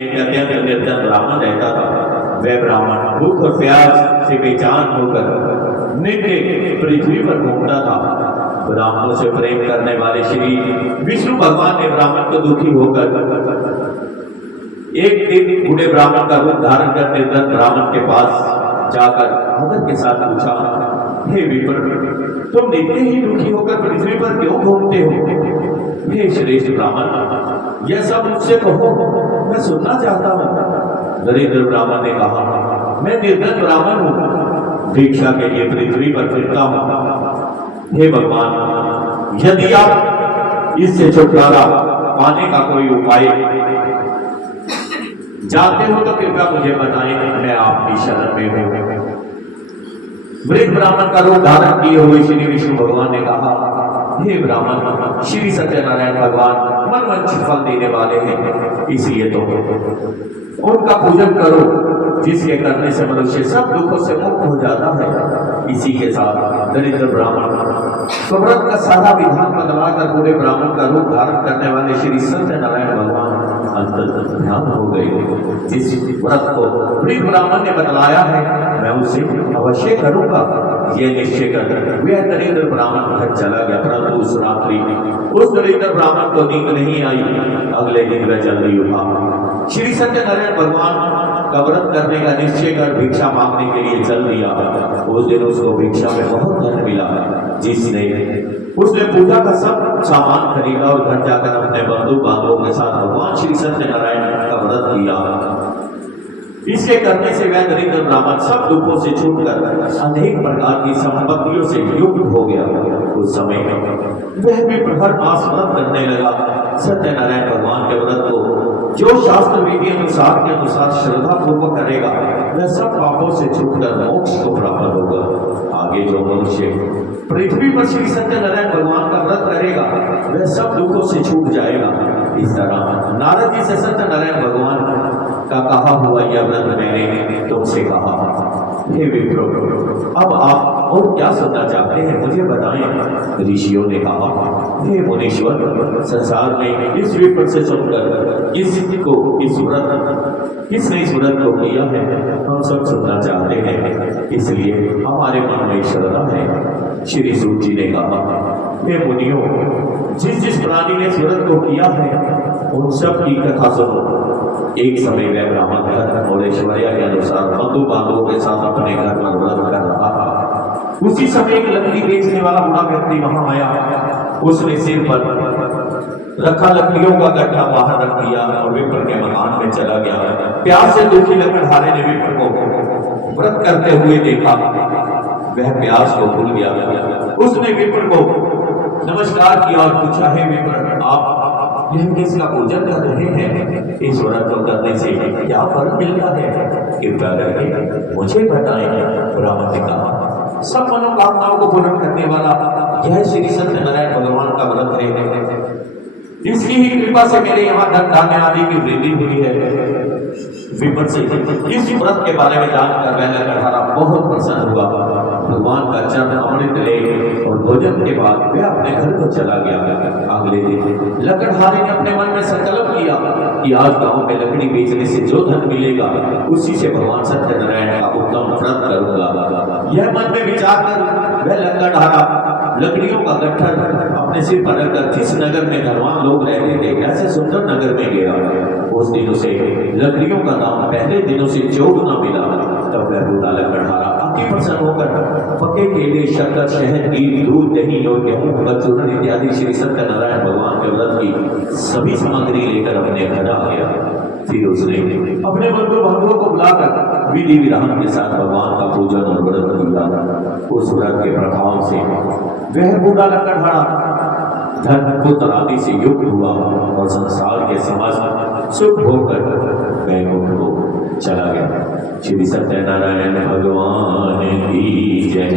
एक अत्यंत निर्धन ब्राह्मण रहता था। वह ब्राह्मण भूख और प्यास से बेजान होकर नित्य पृथ्वी पर घूमता था। ब्राह्मणों से प्रेम करने वाले श्री विष्णु भगवान ने ब्राह्मण को दुखी होकर एक दिन बूढ़े ब्राह्मण का रूप धारण कर निर्धन ब्राह्मण के पास जाकर आदर के साथ पूछा, हे विप्र, तुम नित्य ही दुखी होकर पृथ्वी पर क्यों घूमते हो? हे श्रेष्ठ ब्राह्मण, यह सब मुझसे कहो, मैं सुनना चाहता हूँ। दरिद्र ब्राह्मण ने कहा, मैं निर्धन ब्राह्मण हूँ, भिक्षा के लिए पृथ्वी पर फिरता हूँ। हे भगवान, यदि आप इससे छुटकारा पाने का कोई उपाय जानते हो तो कृपया मुझे बताएं, मैं आपकी शरण में हूँ। वृद्ध ब्राह्मण का रूप धारण किए हुए श्री विष्णु भगवान ने कहा, हे ब्राह्मण, श्री सत्यनारायण भगवान मनवांछित फल देने वाले हैं, इसलिए तो उनका पूजन करो, जिसके करने से मनुष्य सब दुखों से मुक्त हो जाता है। इसी के साथ दरिद्र ब्राह्मण व्रत का सारा विधान बदलाकर बूढ़े ब्राह्मण का रूप धारण करने वाले श्री सत्यनारायण भगवान अंतर ध्यान हो गए। जिस व्रत को वृद्ध ब्राह्मण ने बतलाया है, मैं उसे अवश्य करूंगा, ये निश्चय कर वह दरिद्र ब्राह्मण घर चला गया। परंतु उस रात्रि उस दरिद्र ब्राह्मण को नींद नहीं आई। अगले दिन वह जल्दी उठा, श्री सत्यनारायण भगवान का व्रत करने का निश्चय कर भिक्षा मांगने के लिए चल दिया। उस दिन उसको भिक्षा में बहुत धन मिला, जिसने उसने पूजा का सब सामान खरीदा और घर जाकर अपने बंधु बांधवों के साथ भगवान श्री सत्यनारायण का व्रत किया। इसके करने से वह दरिद्र ब्राह्मण सब दुखों से छूटकर अनेक प्रकार की संपत्तियों से युक्त हो गया। उस समय वह भी हर मास व्रत करने लगा। सत्यनारायण भगवान के व्रत को जो शास्त्र विधि अनुसार के अनुसार श्रद्धा पूर्वक करेगा, वह सब पापों से छूटकर मोक्ष को प्राप्त होगा। आगे जो मनुष्य पृथ्वी पर श्री सत्यनारायण भगवान का व्रत करेगा, वह सब दुखों से छूट जाएगा। इस तरह नारद जी से सत्यनारायण भगवान का कहा हुआ यह व्रत मैंने तुमसे कहा। हे विप्रो, अब आप और क्या सुनना चाहते हैं, मुझे बताएं। ऋषियों ने कहा, हे मुनीश्वर, संसार में इस विप्र से सुनकर किसने इस व्रत को किया है, हम सब सुनना चाहते हैं, इसलिए हमारे मन में श्रद्धा है। श्री सूत जी ने कहा, हे मुनियों, जिस प्राणी ने इस व्रत को किया है, उन सब की कथा सुनो। एक समय वह ब्राह्मण घर और ऐश्वर्या के अनुसार बंधु बांधवों के साथ अपने घर पर व्रत कर रहा था। उसी समय एक लकड़ी बेचने वाला बूढ़ा व्यक्ति वहां आया। उसने सिर पर रखा लकड़ियों का गट्ठा बाहर रख दिया और विप्र के मकान में चला गया। प्यास से दुखी लकड़हारे ने विप्र को व्रत करते हुए देखा। वह प्यास को भूल गया। उसने विप्र को नमस्कार किया और पूछा, हे विप्र, आप यह किसका पूजन कर रहे हैं? इस व्रत को करने से क्या फल मिलता है, कृपया करके मुझे बताएं। ब्राह्मण ने कहा, सब मनोकामनाओं को पूर्ण करने वाला यह श्री सत्यनारायण भगवान का व्रत है। इसकी ही कृपा से मेरे यहाँ धन धान्य आदि की वृद्धि हुई है। विप्र से इस व्रत के बारे में जानकर वह लकड़हारा बहुत प्रसन्न हुआ। भगवान का चरण अमृत ले और भोजन के बाद वह अपने घर को चला गया। अगले दिन लकड़हारे ने अपने मन में संकल्प किया कि आज गांव में लकड़ी बेचने से जो धन मिलेगा, उसी से भगवान सत्यनारायण का उत्तम व्रत करूंगा। यह मन में विचार कर वह लकड़हारा लकड़ियों का गट्ठर अपने सिर पर रखकर जिस नगर में धनवान लोग रहते थे, ऐसे सुंदर नगर में गया। उस दिन उसे लकड़ियों का दाम पहले दिनों से 4 गुना मिला। तब वह बूढ़ा लकड़हारा अति प्रसन्न होकर पके केले, शक्कर, शहद, घी, दूध, दही और गेहूं का चूर्ण इत्यादि श्री सत्यनारायण भगवान के व्रत की सभी सामग्री लेकर अपने घर आ गया। फिर उसने अपने बंधु बांधवों को बुलाकर विधि विधान के साथ भगवान का पूजन और व्रत किया। उस व्रत के प्रभाव से वह बूढ़ा लकड़हारा धन पुत्र आदि से युक्त हुआ और संसार के समस्त सुख होकर वैकुंठ को चला गया। श्री सत्यनारायण भगवान की जय।